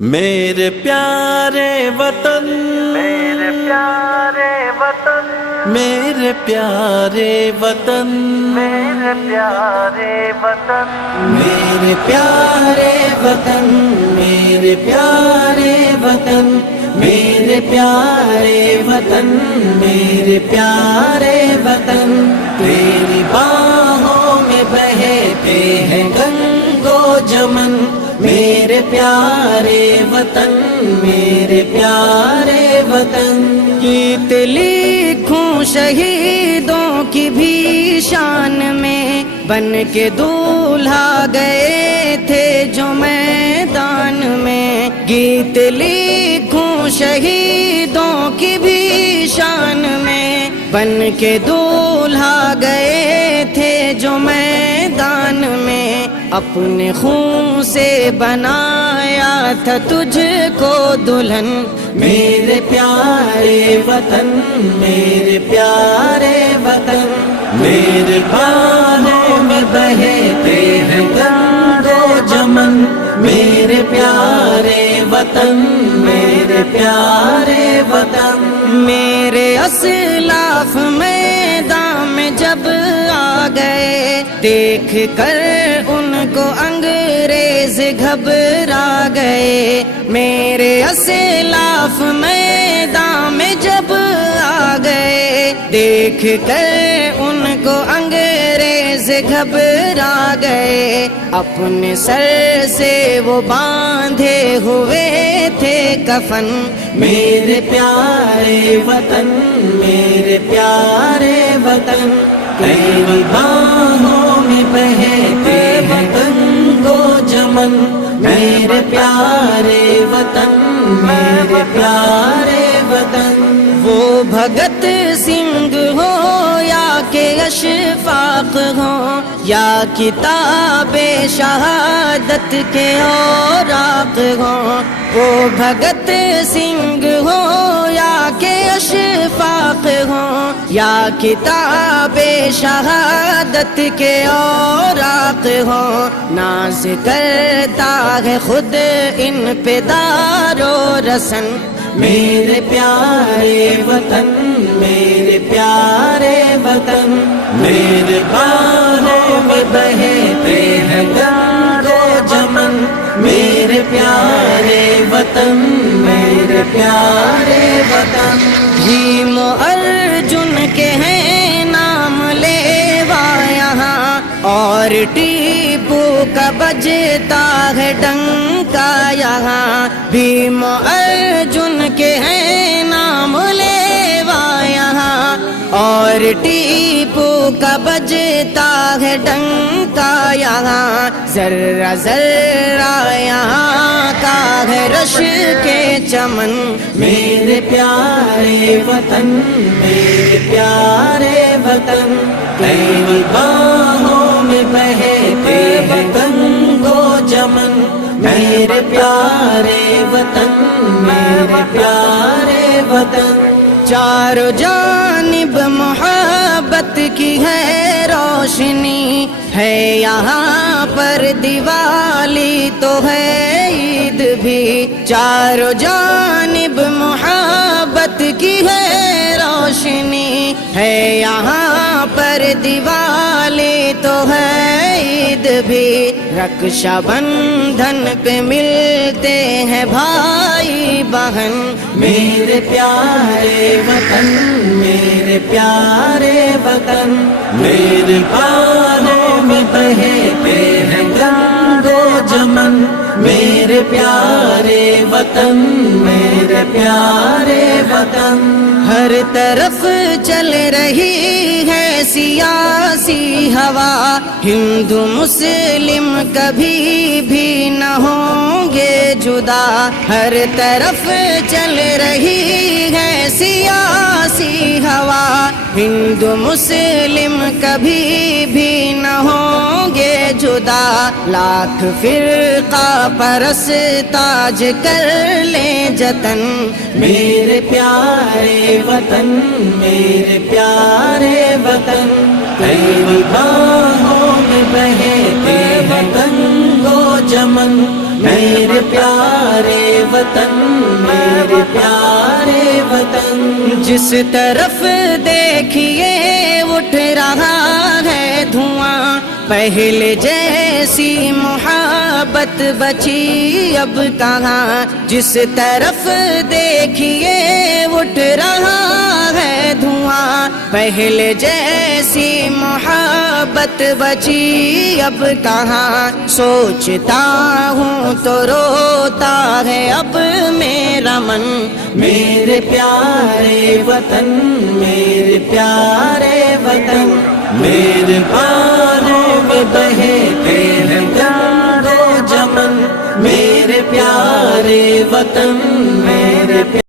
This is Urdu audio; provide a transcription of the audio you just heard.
میرے پیارے وطن، میرے پیارے وطن، میرے پیارے وطن، میرے پیارے وطن، میرے پیارے وطن، میرے پیارے وطن، میرے پیارے وطن، میرے پیارے وطن، تیری باہوں میں بہتے ہیں گنگ و جمن، میرے پیارے وطن، میرے پیارے وطن، گیت لکھوں شہیدوں کی بھی شان میں، بن کے دولہا گئے تھے جو میدان میں، گیت لکھوں شہیدوں کی بھی شان میں، بن کے دولہا گئے تھے جو میدان میں، اپنے خون سے بنایا تھا تجھ کو دلہن، میرے پیارے وطن، میرے پیارے وطن، میرے باہوں میں بہتے ہیں گنگ و جمن، میرے پیارے وطن، میرے پیارے وطن، میرے اسلاف میدان میں جب آ گئے، دیکھ کر ان کو انگریز گھبرا گئے، میرے اسلاف میدان میں جب آ گئے، دیکھ کر ان کو انگریز گھبرا گئے، اپنے سر سے وہ باندھے ہوئے تھے کفن، میرے پیارے وطن، میرے پیارے وطن، تیری باہوں میں بہتے ہیں گنگ و جمن، میرے پیارے وطن، میرے پیارے وطن، وہ بھگت سنگھ ہو یا کہ اشفاق ہو یا کتاب شہادت کے اوراق ہوں، وہ بھگت سنگھ ہو یا کہ اشفاق ہوں یا کتاب شہادت کے اوراق ہوں، ناز کرتا ہے خود ان پہ دار و رسن، میرے پیارے وطن، میرے پیارے وطن، میرے باہوں میں بہتے ہیں گنگ و جمن، میرے پیارے وطن، میرے پیارے وطن، بھیم ارجن کے ہیں نام لیوا یہاں، اور ٹیپو کا بجتا ہے ڈنکا یہاں، بھیم ارجن کے ہیں نام لیوا یہاں، اور ٹیپو کا بجتا ہے ڈنکا یہاں، ذرہ ذرہ یہاں کا ہے رش کے چمن، میرے پیارے وطن، میرے پیارے وطن، تیری باہوں میں بہتے ہیں گنگ و جمن، میرے پیارے وطن، میرے پیارے وطن، چاروں جانب محبت کی ہے روشنی، ہے یہاں پر دیوالی تو ہے عید بھی، چاروں جانب محبت کی ہے روشنی، ہے یہاں پر دیوالی تو ہے عید بھی، رکشا بندھن پہ ملتے ہیں بھائی بہن، میرے پیارے وطن، میرے پیارے وطن، میرے باہوں میں بہتے ہیں گنگ و جمن، میرے پیارے وطن، میرے پیارے وطن، ہر طرف چل رہی ہے سیاسی ہوا، ہندو مسلم کبھی بھی نہ ہوں گے جدا، ہر طرف چل رہی ہے سیاسی ہوا، ہندو مسلم کبھی بھی نہ ہوں گے جدا، لاکھ فرقہ پرست تاج کر لیں جتن، میرے پیارے وطن، میرے پیارے وطن، تیری باہوں میں بہتے ہیں گنگ و جمن، چمن میرے پیارے وطن میرے پیارے وطن جس طرف دیکھیے اٹھ رہا ہے دھواں پہلے جیسی محبت بچی اب کہاں جس طرف دیکھیے اٹھ رہا ہے دھواں پہلے جیسی محبت بچی اب کہاں سوچتا ہوں تو روتا ہے اب میرا من میرے پیارے وطن میرے پیارے وطن میرے باروں میں بہتے ہیں گنگو جمن میرے پیارے وطن میرے